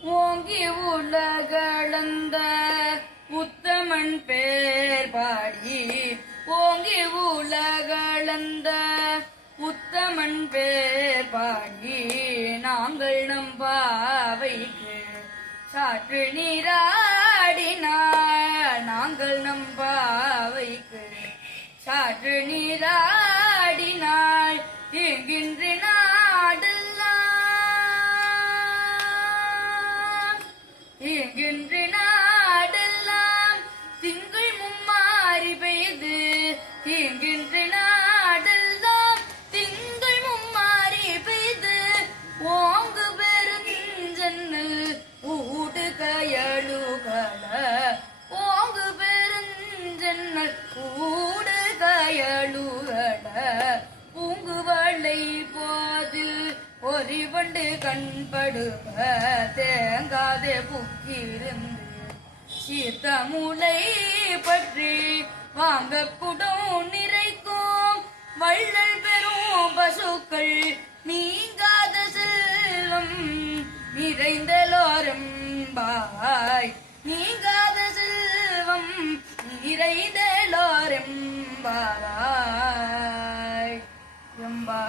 ஓங்கி உலகளந்த உத்தமன் பேர் பாடி ஓங்கி உலகளந்த உத்தமன் பேர் பாடி நாங்கள் நம்பாவைக்கு சாற்று நீராடினாள் நாங்கள் நம்பாவைக்கு சாற்று நீராடினாள் என்கின்ற நாடெல்லாம் என்கின்ற நாடெல்லாம் திங்கள் மும்மாறி பெய்து என்கின்ற நாடெல்லாம் திங்கள் மும்மாறி பெய்து ஓங்கு பெருஞ்சன்னல் ஊடு கயலுகள ஓங்கு பெருஞ்சன்னல் ஊடு கயலுகள பூங்குவளை போதில் ஒரிவண்டு கண்படுவ தேங்காதே புக்கிருந்து சீத்த மூளை பற்றி வாங்க குடம் நிறைக்கும் வள்ளல் பெரும் பசுக்கள் நீங்காத செல்வம் நிறைந்தலோரும் பாய் நீங்காத செல்வம் நிறைந்தலோரும் பாய் எம்பா